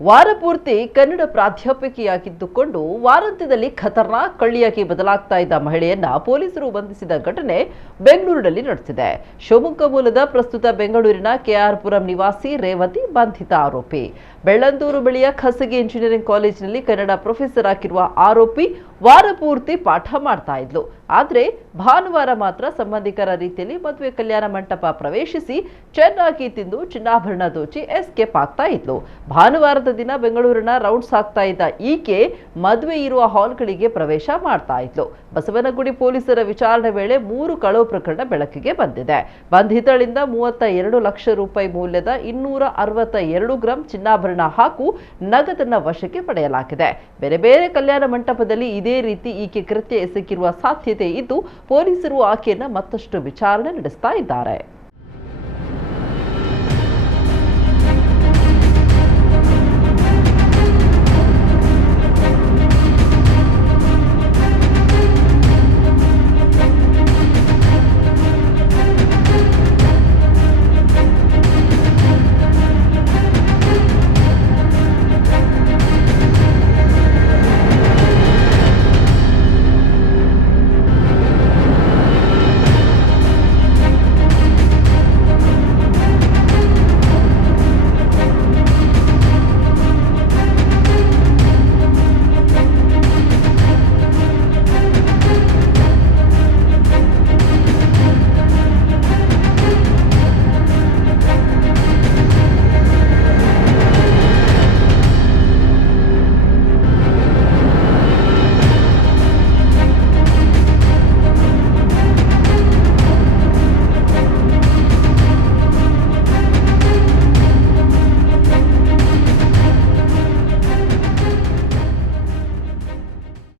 ವಾರ ಪೂರ್ತಿ ಕನ್ನಡ ಪ್ರಾಧ್ಯಾಪಕಿಯಾಗಿದ್ದುಕೊಂಡು ವಾರಾಂತ್ಯದಲ್ಲಿ ಖತರ್ನಾಕ್ ಕಳ್ಳಿಯಾಗಿ ಬದಲಾಗ್ತಾ ಇದ್ದ ಮಹಿಳೆಯನ್ನ ಪೊಲೀಸರು ಬಂಧಿಸಿದ ಘಟನೆ ಬೆಂಗಳೂರಿನಲ್ಲಿ ನಡೆದಿದೆ. ಶಿವಮೊಗ್ಗ ಮೂಲದ ಪ್ರಸ್ತುತ ಬೆಂಗಳೂರಿನ ಕೆಆರ್ ಪುರಂ ನಿವಾಸಿ ರೇವತಿ ಬಂಧಿತ ಆರೋಪಿ. ಬೆಳ್ಳಂದೂರು ಬಳಿಯ ಖಾಸಗಿ ಇಂಜಿನಿಯರಿಂಗ್ ಕಾಲೇಜಿನಲ್ಲಿ ಕನ್ನಡ ಪ್ರೊಫೆಸರ್ ಆಗಿರುವ ಆರೋಪಿ ವಾರ ಪೂರ್ತಿ ಪಾಠ ಮಾಡ್ತಾ ಇದ್ಲು. ಆದ್ರೆ ಭಾನುವಾರ ಮಾತ್ರ ಸಂಬಂಧಿಕರ ರೀತಿಯಲ್ಲಿ ಮದುವೆ ಕಲ್ಯಾಣ ಮಂಟಪ ಪ್ರವೇಶಿಸಿ ಚೆನ್ನಾಗಿ ತಿಂದು ಚಿನ್ನಾಭರಣ ದೋಚಿ ಎಸ್ಕೇಪ್ ಆಗ್ತಾ ಇದ್ಲು. ಭಾನುವಾರದ ದಿನ ಬೆಂಗಳೂರಿನ ರೌಂಡ್ಸ್ ಆಗ್ತಾ ಇದ್ದ ಈಕೆ ಮದುವೆ ಇರುವ ಹಾಲ್ಗಳಿಗೆ ಪ್ರವೇಶ ಮಾಡ್ತಾ ಇದ್ಲು. ಬಸವನಗುಡಿ ಪೊಲೀಸರ ವಿಚಾರಣೆ ವೇಳೆ 3 ಕಳವು ಪ್ರಕರಣ ಬೆಳಕಿಗೆ ಬಂದಿದೆ. ಬಂಧಿತಳಿಂದ 32 ಲಕ್ಷ ರೂಪಾಯಿ ಮೌಲ್ಯದ 262 ಗ್ರಾಂ ಚಿನ್ನಾಭರಣ ಹಾಗೂ ನಗದನ್ನ ವಶಕ್ಕೆ ಪಡೆಯಲಾಗಿದೆ. ಬೇರೆ ಬೇರೆ ಕಲ್ಯಾಣ ಮಂಟಪದಲ್ಲಿ ಇದೇ ರೀತಿ ಈಕೆ ಕೃತ್ಯ ಎಸಗಿರುವ ಸಾಧ್ಯತೆ ಇದ್ದು ಪೊಲೀಸರು ಆಕೆಯನ್ನ ಮತ್ತಷ್ಟು ವಿಚಾರಣೆ ನಡೆಸ್ತಾ ಇದ್ದಾರೆ.